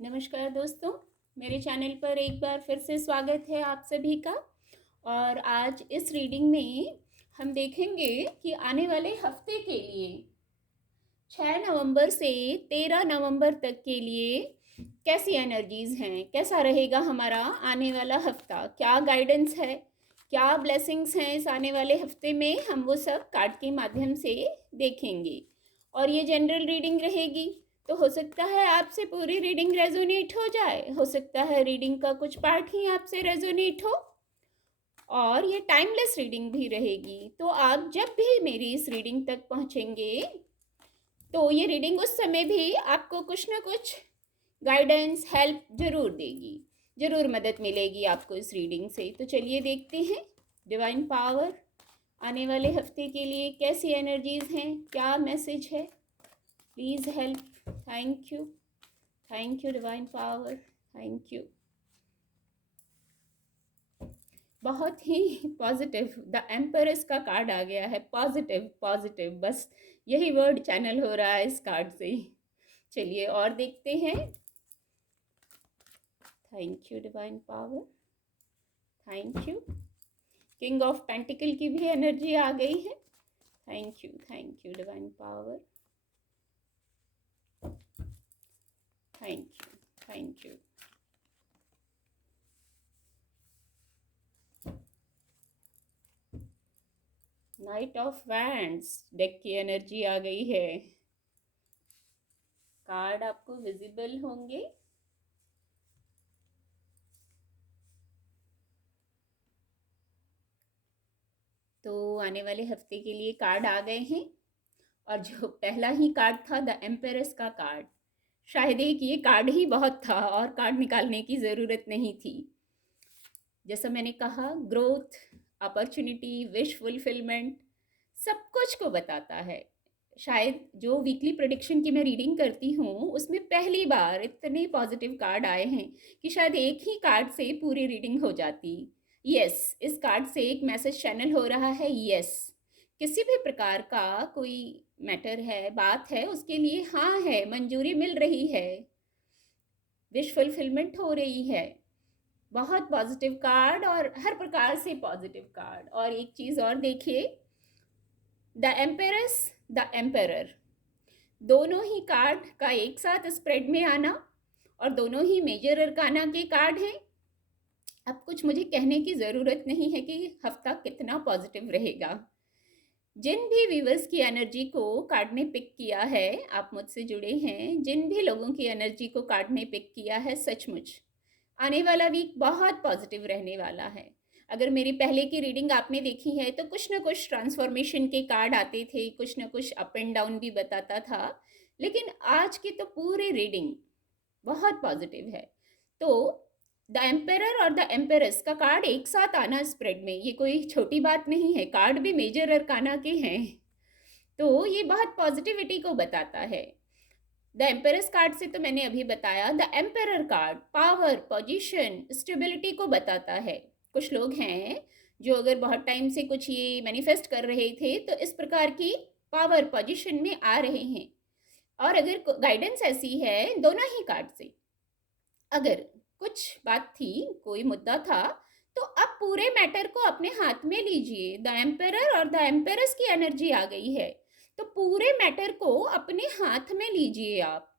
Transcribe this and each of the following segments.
नमस्कार दोस्तों, मेरे चैनल पर एक बार फिर से स्वागत है आप सभी का। और आज इस रीडिंग में हम देखेंगे कि आने वाले हफ्ते के लिए 6 नवंबर से 13 नवंबर तक के लिए कैसी एनर्जीज हैं, कैसा रहेगा हमारा आने वाला हफ्ता, क्या गाइडेंस है, क्या ब्लेसिंग्स हैं इस आने वाले हफ्ते में, हम वो सब कार्ड के माध्यम से देखेंगे। और ये जनरल रीडिंग रहेगी, तो हो सकता है आपसे पूरी रीडिंग रेजोनेट हो जाए, हो सकता है रीडिंग का कुछ पार्ट ही आपसे रेजोनेट हो। और ये टाइमलेस रीडिंग भी रहेगी, तो आप जब भी मेरी इस रीडिंग तक पहुंचेंगे तो ये रीडिंग उस समय भी आपको कुछ ना कुछ गाइडेंस हेल्प जरूर देगी, जरूर मदद मिलेगी आपको इस रीडिंग से। तो चलिए देखते हैं डिवाइन पावर आने वाले हफ्ते के लिए कैसी एनर्जीज हैं, क्या मैसेज है। Please help. Thank you divine power, thank you. बहुत ही पॉजिटिव, द एम्परेस का कार्ड आ गया है। पॉजिटिव पॉजिटिव, बस यही वर्ड चैनल हो रहा है इस कार्ड से। चलिए और देखते हैं। Thank you divine power, thank you. King of pentacle की भी एनर्जी आ गई है। Thank you divine power, thank you. Night of wands deck की एनर्जी आ गई है। कार्ड आपको विजिबल होंगे। तो आने वाले हफ्ते के लिए कार्ड आ गए हैं। और जो पहला ही कार्ड था द एम्पेरस का कार्ड, शायद एक ये कार्ड ही बहुत था और कार्ड निकालने की ज़रूरत नहीं थी। जैसा मैंने कहा, ग्रोथ, अपॉर्चुनिटी, विश फुलफिलमेंट, सब कुछ को बताता है। शायद जो वीकली प्रेडिक्शन की मैं रीडिंग करती हूँ उसमें पहली बार इतने पॉजिटिव कार्ड आए हैं कि शायद एक ही कार्ड से पूरी रीडिंग हो जाती। यस, इस कार्ड से एक मैसेज चैनल हो रहा है। यस, किसी भी प्रकार का कोई मैटर है, बात है, उसके लिए हाँ है, मंजूरी मिल रही है, विश फुलफिलमेंट हो रही है। बहुत पॉजिटिव कार्ड और हर प्रकार से पॉजिटिव कार्ड। और एक चीज़ और देखिए, द एम्पेरस, द एम्पेरर, दोनों ही कार्ड का एक साथ स्प्रेड में आना और दोनों ही मेजर अरकाना के कार्ड हैं। अब कुछ मुझे कहने की ज़रूरत नहीं है कि हफ्ता कितना पॉजिटिव रहेगा। जिन भी व्यूवर्स की एनर्जी को कार्ड ने पिक किया है, आप मुझसे जुड़े हैं, जिन भी लोगों की एनर्जी को कार्ड ने पिक किया है, सचमुच आने वाला वीक बहुत पॉजिटिव रहने वाला है। अगर मेरी पहले की रीडिंग आपने देखी है तो कुछ ना कुछ ट्रांसफॉर्मेशन के कार्ड आते थे, कुछ ना कुछ अप एंड डाउन भी बताता था, लेकिन आज की तो पूरी रीडिंग बहुत पॉजिटिव है। तो द एम्पेरर और द एम्पेरस का कार्ड एक साथ आना स्प्रेड में, ये कोई छोटी बात नहीं है। कार्ड भी मेजर अरकाना के हैं, तो ये बहुत पॉजिटिविटी को बताता है। द एम्पेरस कार्ड से तो मैंने अभी बताया। The emperor card power, position, stability को बताता है। कुछ लोग हैं जो अगर बहुत टाइम से कुछ ये मैनिफेस्ट कर रहे थे तो इस प्रकार की पावर पोजीशन में आ रहे हैं। और अगर गाइडेंस ऐसी है दोनों ही कार्ड से, अगर कुछ बात थी, कोई मुद्दा था, तो अब पूरे मैटर को अपने हाथ में लीजिए। द एम्पेरर और द एम्पेरस की एनर्जी आ गई है, तो पूरे मैटर को अपने हाथ में लीजिए आप।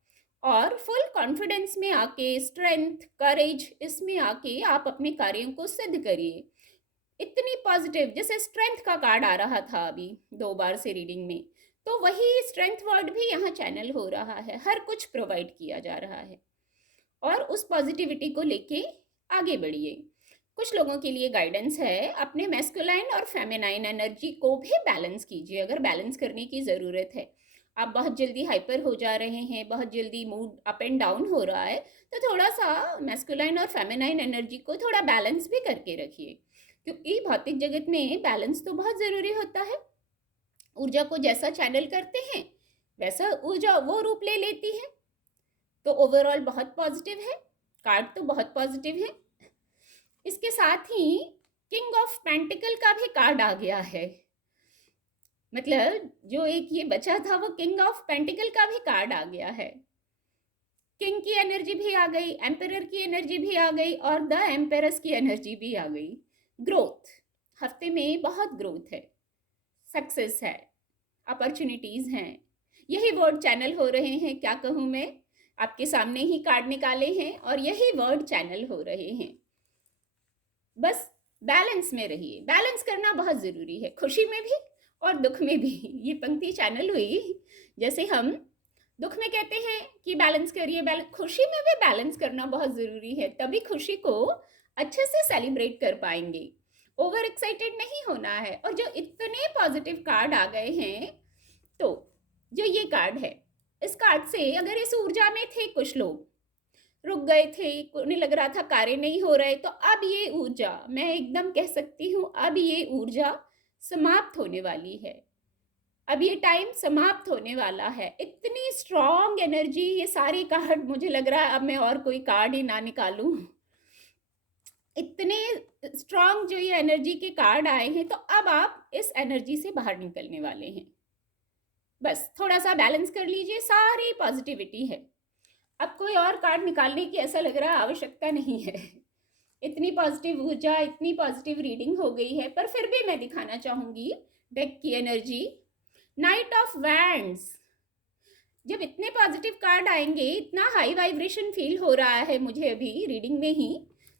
और फुल कॉन्फिडेंस में आके, स्ट्रेंथ, करेज, इसमें आके आप अपने कार्यों को सिद्ध करिए। इतनी पॉजिटिव, जैसे स्ट्रेंथ का कार्ड आ रहा था अभी 2 बार से रीडिंग में, तो वही स्ट्रेंथ वर्ड भी यहाँ चैनल हो रहा है। हर कुछ प्रोवाइड किया जा रहा है और उस पॉजिटिविटी को लेके आगे बढ़िए। कुछ लोगों के लिए गाइडेंस है, अपने मैस्कुलाइन और फेमिनाइन एनर्जी को भी बैलेंस कीजिए अगर बैलेंस करने की ज़रूरत है। आप बहुत जल्दी हाइपर हो जा रहे हैं, बहुत जल्दी मूड अप एंड डाउन हो रहा है, तो थोड़ा सा मैस्कुलाइन और फेमिनाइन एनर्जी को थोड़ा बैलेंस भी करके रखिए, क्योंकि भौतिक जगत में बैलेंस तो बहुत ज़रूरी होता है। ऊर्जा को जैसा चैनल करते हैं वैसा ऊर्जा वो रूप ले लेती है। तो ओवरऑल बहुत पॉजिटिव है, कार्ड तो बहुत पॉजिटिव है। इसके साथ ही किंग ऑफ पेंटिकल का भी कार्ड आ गया है। मतलब जो एक ये बचा था वो किंग ऑफ पेंटिकल का भी कार्ड आ गया है। किंग की एनर्जी भी आ गई, एम्परर की एनर्जी भी आ गई और द एम्पेरस की एनर्जी भी आ गई। ग्रोथ, हफ्ते में बहुत ग्रोथ है, सक्सेस है, अपॉर्चुनिटीज हैं, यही वर्ड चैनल हो रहे हैं। क्या कहूँ मैं, आपके सामने ही कार्ड निकाले हैं और यही वर्ड चैनल हो रहे हैं। बस बैलेंस में रहिए, बैलेंस करना बहुत ज़रूरी है, खुशी में भी और दुख में भी। ये पंक्ति चैनल हुई, जैसे हम दुख में कहते हैं कि बैलेंस करिए, बैलेंस, खुशी में भी बैलेंस करना बहुत ज़रूरी है, तभी खुशी को अच्छे से सेलिब्रेट कर पाएंगे। ओवर एक्साइटेड नहीं होना है। और जो इतने पॉजिटिव कार्ड आ गए हैं, तो जो ये कार्ड है, इस कार्ड से अगर इस ऊर्जा में थे कुछ लोग, रुक गए थे, उन्हें लग रहा था कार्य नहीं हो रहे, तो अब ये ऊर्जा, मैं एकदम कह सकती हूँ, अब ये ऊर्जा समाप्त होने वाली है। अब ये टाइम समाप्त होने वाला है। इतनी स्ट्रॉन्ग एनर्जी, ये सारे कार्ड, मुझे लग रहा है अब मैं और कोई कार्ड ही ना निकालूं, इतने स्ट्रॉन्ग जो ये एनर्जी के कार्ड आए हैं। तो अब आप इस एनर्जी से बाहर निकलने वाले हैं। बस थोड़ा सा बैलेंस कर लीजिए, सारी पॉजिटिविटी है। अब कोई और कार्ड निकालने की ऐसा लग रहा है आवश्यकता नहीं है। इतनी पॉजिटिव ऊर्जा, इतनी पॉजिटिव रीडिंग हो गई है। पर फिर भी मैं दिखाना चाहूंगी डेक की एनर्जी। नाइट ऑफ वैंड्स, जब इतने पॉजिटिव कार्ड आएंगे, इतना हाई वाइब्रेशन फील हो रहा है मुझे अभी रीडिंग में ही,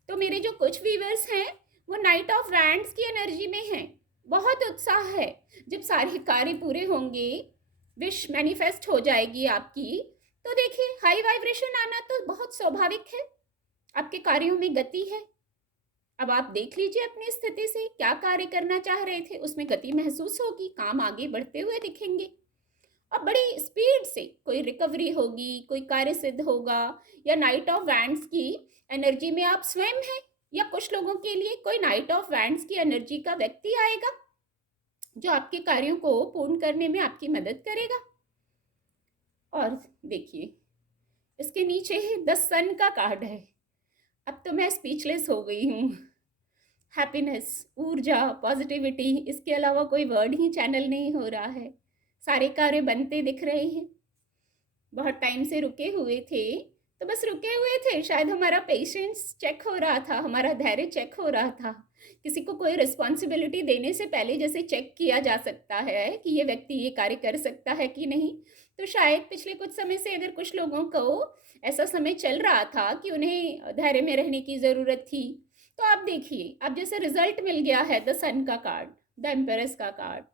तो मेरे जो कुछ व्यूअर्स हैं वो नाइट ऑफ वैंड्स की एनर्जी में हैं। बहुत उत्साह है, जब सारे कार्य पूरे होंगे, विश मैनिफेस्ट हो जाएगी आपकी, तो देखिए हाई वाइब्रेशन आना तो बहुत स्वाभाविक है। आपके कार्यों में गति है। अब आप देख लीजिए अपनी स्थिति से, क्या कार्य करना चाह रहे थे उसमें गति महसूस होगी, काम आगे बढ़ते हुए दिखेंगे। अब बड़ी स्पीड से कोई रिकवरी होगी, कोई कार्य सिद्ध होगा। या नाइट ऑफ वैंड्स की एनर्जी में आप स्वयं हैं, या कुछ लोगों के लिए कोई नाइट ऑफ वैंड्स की एनर्जी का व्यक्ति आएगा जो आपके कार्यों को पूर्ण करने में आपकी मदद करेगा। और देखिए इसके नीचे द सन का कार्ड है। अब तो मैं स्पीचलेस हो गई हूँ। हैप्पीनेस, ऊर्जा, पॉजिटिविटी, इसके अलावा कोई वर्ड ही चैनल नहीं हो रहा है। सारे कार्य बनते दिख रहे हैं। बहुत टाइम से रुके हुए थे, तो बस रुके हुए थे, शायद हमारा पेशेंस चेक हो रहा था, हमारा धैर्य चेक हो रहा था। किसी को कोई रिस्पॉन्सिबिलिटी देने से पहले जैसे चेक किया जा सकता है कि ये व्यक्ति ये कार्य कर सकता है कि नहीं, तो शायद पिछले कुछ समय से अगर कुछ लोगों को ऐसा समय चल रहा था कि उन्हें धैर्य में रहने की ज़रूरत थी, तो आप देखिए अब जैसे रिजल्ट मिल गया है। द सन का कार्ड, द एम्पेरस का कार्ड,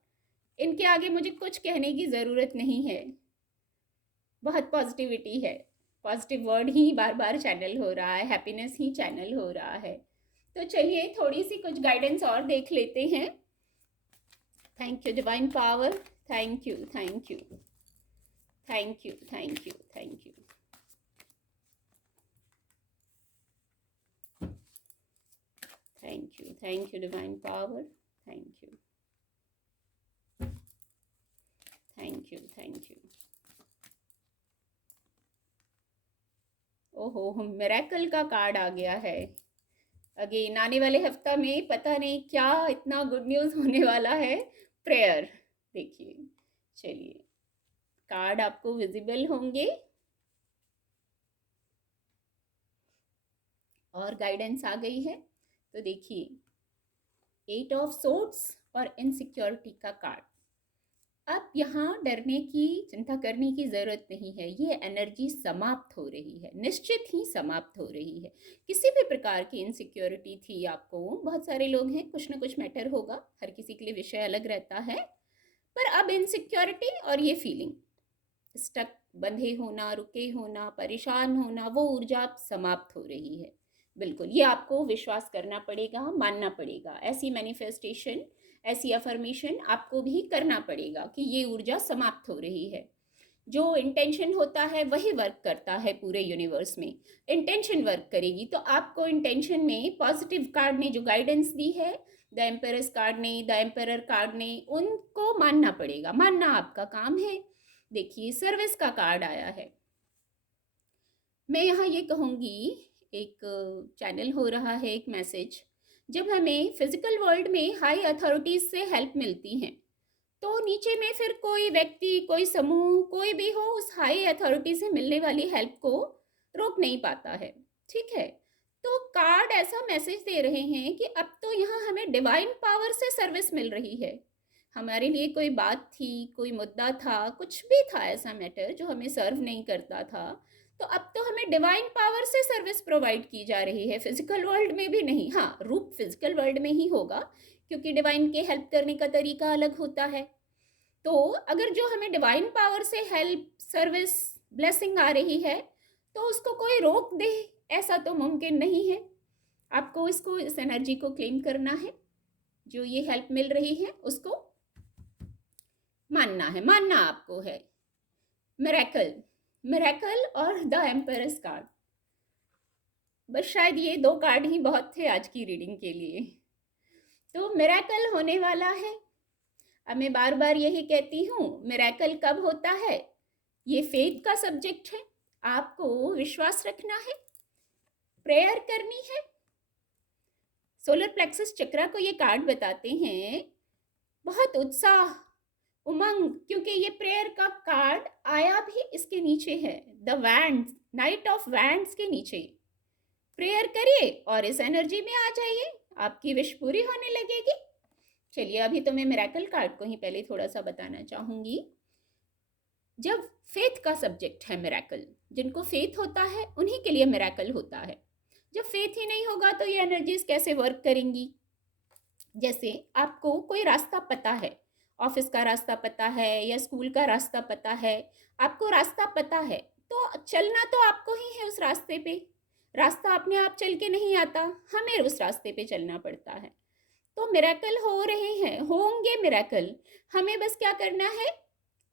इनके आगे मुझे कुछ कहने की ज़रूरत नहीं है। बहुत पॉजिटिविटी है, पॉजिटिव वर्ड ही बार बार चैनल हो रहा है, हैप्पीनेस ही चैनल हो रहा है। तो चलिए थोड़ी सी कुछ गाइडेंस और देख लेते हैं। Thank you divine power, thank you, thank you, thank you, thank you, thank you, thank you, thank you divine power, thank you, thank you, thank you. ओहो, मिरेकल का कार्ड आ गया है। अगेन आने वाले हफ्ता में पता नहीं क्या इतना गुड न्यूज़ होने वाला है। प्रेयर, देखिए, चलिए कार्ड आपको विजिबल होंगे और गाइडेंस आ गई है। तो देखिए 8 ऑफ सोर्ड्स और इनसिक्योरिटी का कार्ड। अब यहाँ डरने की, चिंता करने की ज़रूरत नहीं है। ये एनर्जी समाप्त हो रही है, निश्चित ही समाप्त हो रही है। किसी भी प्रकार की इनसिक्योरिटी थी आपको, बहुत सारे लोग हैं, कुछ ना कुछ मैटर होगा, हर किसी के लिए विषय अलग रहता है। पर अब इनसिक्योरिटी और ये फीलिंग, स्टक, बंधे होना, रुके होना, परेशान होना, वो ऊर्जा अब समाप्त हो रही है। बिल्कुल, ये आपको विश्वास करना पड़ेगा, मानना पड़ेगा। ऐसी मैनिफेस्टेशन, ऐसी अफर्मेशन आपको भी करना पड़ेगा कि ये ऊर्जा समाप्त हो रही है। जो इंटेंशन होता है वही वर्क करता है पूरे यूनिवर्स में। इंटेंशन वर्क करेगी, तो आपको इंटेंशन में पॉजिटिव कार्ड ने जो गाइडेंस दी है, द एम्पेरस कार्ड ने, द एम्पेरर कार्ड ने, उनको मानना पड़ेगा। मानना आपका काम है। देखिए सर्विस का कार्ड आया है। मैं यहाँ ये कहूँगी, एक चैनल हो रहा है, एक मैसेज। जब हमें फिजिकल वर्ल्ड में हाई अथॉरिटीज़ से हेल्प मिलती हैं, तो नीचे में फिर कोई व्यक्ति, कोई समूह, कोई भी हो, उस हाई अथॉरिटी से मिलने वाली हेल्प को रोक नहीं पाता है। ठीक है, तो कार्ड ऐसा मैसेज दे रहे हैं कि अब तो यहाँ हमें डिवाइन पावर से सर्विस मिल रही है। हमारे लिए कोई बात थी, कोई मुद्दा था, कुछ भी था ऐसा मैटर जो हमें सर्व नहीं करता था, तो अब तो हमें डिवाइन पावर से सर्विस प्रोवाइड की जा रही है। फिजिकल वर्ल्ड में भी नहीं, हाँ रूप फिजिकल वर्ल्ड में ही होगा, क्योंकि डिवाइन के हेल्प करने का तरीका अलग होता है। तो अगर जो हमें डिवाइन पावर से हेल्प, सर्विस, ब्लेसिंग आ रही है, तो उसको कोई रोक दे ऐसा तो मुमकिन नहीं है। आपको इसको, इस एनर्जी को क्लेम करना है, जो ये हेल्प मिल रही है उसको मानना है, मानना आपको है। मिरेकल, मिरेकल और द एम्परस कार्ड, बस शायद ये दो कार्ड ही बहुत थे आज की रीडिंग के लिए। तो मिरेकल होने वाला है। अब मैं बार बार यही कहती हूँ, मिरेकल कब होता है? ये फेथ का सब्जेक्ट है, आपको विश्वास रखना है, प्रेयर करनी है। सोलर प्लेक्सस चक्रा को ये कार्ड बताते हैं बहुत उत्साह, उमंग, क्योंकि ये प्रेयर का कार्ड आया भी इसके नीचे है, the wands, night of wands के नीचे। प्रेयर करिए और इस एनर्जी में आ जाइए, आपकी विश पूरी होने लगेगी। चलिए, अभी तो मैं मिरेकल कार्ड को ही पहले थोड़ा सा बताना चाहूंगी। जब फेथ का सब्जेक्ट है मिरेकल, जिनको फेथ होता है उन्हीं के लिए मिरेकल होता है। जब फेथ ही नहीं होगा तो ये एनर्जीज कैसे वर्क करेंगी? जैसे आपको कोई रास्ता पता है, ऑफिस का रास्ता पता है या स्कूल का रास्ता पता है, आपको रास्ता पता है, तो चलना तो आपको ही है उस रास्ते पे। रास्ता अपने आप चल के नहीं आता, हमें उस रास्ते पे चलना पड़ता है। तो मिरेकल हो रहे हैं, होंगे मिरेकल, हमें बस क्या करना है,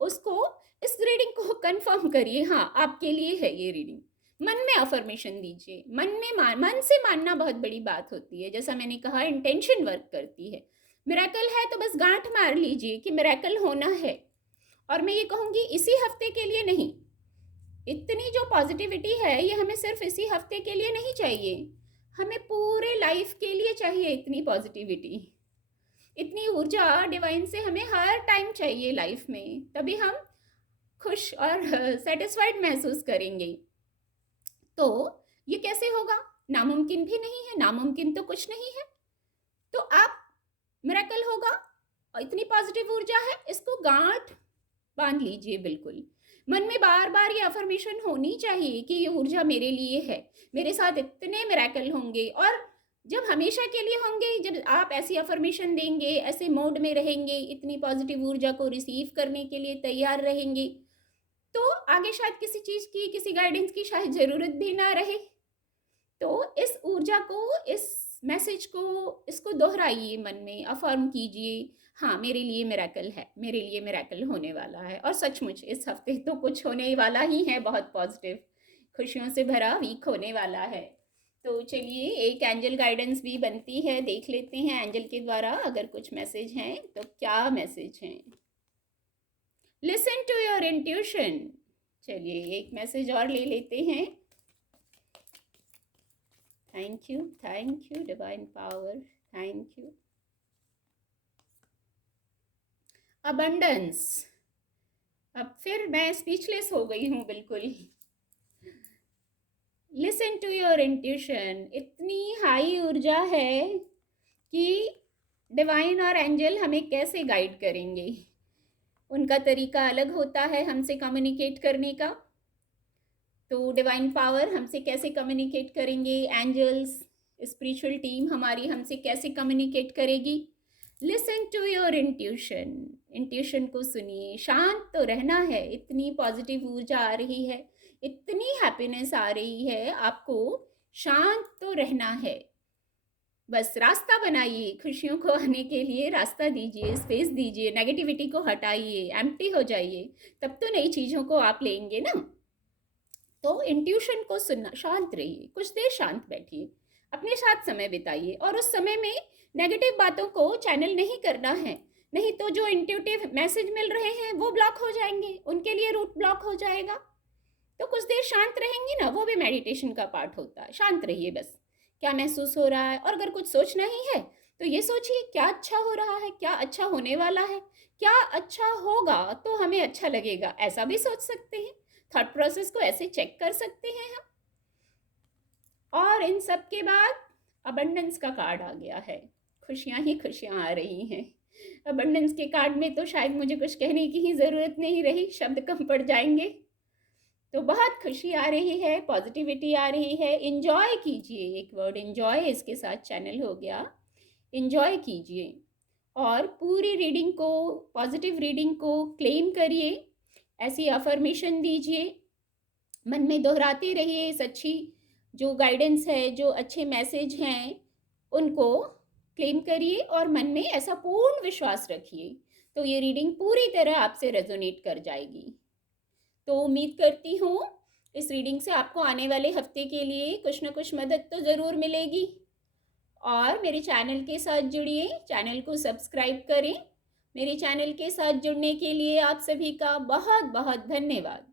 उसको, इस रीडिंग को कंफर्म करिए, हाँ आपके लिए है ये रीडिंग। मन में अफर्मेशन दीजिए, मन से मानना बहुत बड़ी बात होती है। जैसा मैंने कहा, इंटेंशन वर्क करती है। मिरेकल है तो बस गांठ मार लीजिए कि मिरेकल होना है। और मैं ये कहूँगी इसी हफ्ते के लिए नहीं, इतनी जो पॉजिटिविटी है ये हमें सिर्फ इसी हफ्ते के लिए नहीं चाहिए, हमें पूरे लाइफ के लिए चाहिए। इतनी पॉजिटिविटी, इतनी ऊर्जा डिवाइन से हमें हर टाइम चाहिए लाइफ में, तभी हम खुश और सेटिस्फाइड महसूस करेंगे। तो ये कैसे होगा? नामुमकिन भी नहीं है, नामुमकिन तो कुछ नहीं है। तो आप, मिरेकल होगा और इतनी पॉजिटिव ऊर्जा है, इसको गांठ बांध लीजिए बिल्कुल। मन में बार बार ये अफर्मेशन होनी चाहिए कि ये ऊर्जा मेरे लिए है, मेरे साथ इतने मिरेकल होंगे। और जब हमेशा के लिए होंगे, जब आप ऐसी अफर्मेशन देंगे, ऐसे मोड में रहेंगे, इतनी पॉजिटिव ऊर्जा को रिसीव करने के लिए तैयार रहेंगे, तो आगे शायद किसी चीज़ की, किसी गाइडेंस की शायद ज़रूरत भी ना रहे। तो इस ऊर्जा को, इस मैसेज को, इसको दोहराइए मन में, अफर्म कीजिए, हाँ मेरे लिए मिरेकल है, मेरे लिए मिरेकल होने वाला है। और सचमुच इस हफ्ते तो कुछ होने वाला ही है, बहुत पॉजिटिव, खुशियों से भरा वीक होने वाला है। तो चलिए, एक एंजल गाइडेंस भी बनती है, देख लेते हैं एंजल के द्वारा अगर कुछ मैसेज हैं तो क्या मैसेज हैं। Listen to your intuition. चलिए, एक मैसेज और ले लेते हैं। Thank you divine power, thank you. Abundance. अब फिर मैं स्पीचलेस हो गई हूँ बिल्कुल। लिसन टू योर इंट्यूशन, इतनी हाई ऊर्जा है कि डिवाइन और एंजल हमें कैसे गाइड करेंगे। उनका तरीका अलग होता है हमसे कम्युनिकेट करने का। तो डिवाइन पावर हमसे कैसे कम्युनिकेट करेंगे, एंजल्स, स्पिरिचुअल टीम हमारी हमसे कैसे कम्युनिकेट करेगी। Listen to your intuition, intuition को सुनिए। शांत तो रहना है, इतनी पॉजिटिव ऊर्जा आ रही है, इतनी हैप्पीनेस आ रही है, आपको शांत तो रहना है। बस रास्ता बनाइए, खुशियों को आने के लिए रास्ता दीजिए, स्पेस दीजिए, नेगेटिविटी को हटाइए, एम्प्टी हो जाइए, तब तो नई चीज़ों को आप लेंगे ना। तो इंट्यूशन को सुनना, शांत रहिए, कुछ देर शांत बैठिए, अपने साथ समय बिताइए, और उस समय में नेगेटिव बातों को चैनल नहीं करना है, नहीं तो जो इंट्यूटिव मैसेज मिल रहे हैं वो ब्लॉक हो जाएंगे, उनके लिए रूट ब्लॉक हो जाएगा। तो कुछ देर शांत रहेंगे ना, वो भी मेडिटेशन का पार्ट होता है। शांत रहिए, बस क्या महसूस हो रहा है, और अगर कुछ सोचना ही है तो ये सोचिए क्या अच्छा हो रहा है, क्या अच्छा होने वाला है, क्या अच्छा होगा तो हमें अच्छा लगेगा, ऐसा भी सोच सकते हैं। थॉट प्रोसेस को ऐसे चेक कर सकते हैं हम। इन सब के बाद अबंडेंस का कार्ड आ गया है। खुशियाँ ही खुशियाँ आ रही हैं। अबंडेंस के कार्ड में तो शायद मुझे कुछ कहने की ही ज़रूरत नहीं रही, शब्द कम पड़ जाएंगे। तो बहुत खुशी आ रही है, पॉजिटिविटी आ रही है। इन्जॉय कीजिए, एक वर्ड इन्जॉय इसके साथ चैनल हो गया। इन्जॉय कीजिए और पूरी रीडिंग को, पॉजिटिव रीडिंग को क्लेम करिए, ऐसी अफर्मेशन दीजिए, मन में दोहराते रहिए। इस अच्छी जो गाइडेंस है, जो अच्छे मैसेज हैं, उनको क्लेम करिए और मन में ऐसा पूर्ण विश्वास रखिए, तो ये रीडिंग पूरी तरह आपसे रेजोनेट कर जाएगी। तो उम्मीद करती हूँ इस रीडिंग से आपको आने वाले हफ्ते के लिए कुछ ना कुछ मदद तो ज़रूर मिलेगी। और मेरे चैनल के साथ जुड़िए, चैनल को सब्सक्राइब करें। मेरे चैनल के साथ जुड़ने के लिए आप सभी का बहुत बहुत धन्यवाद।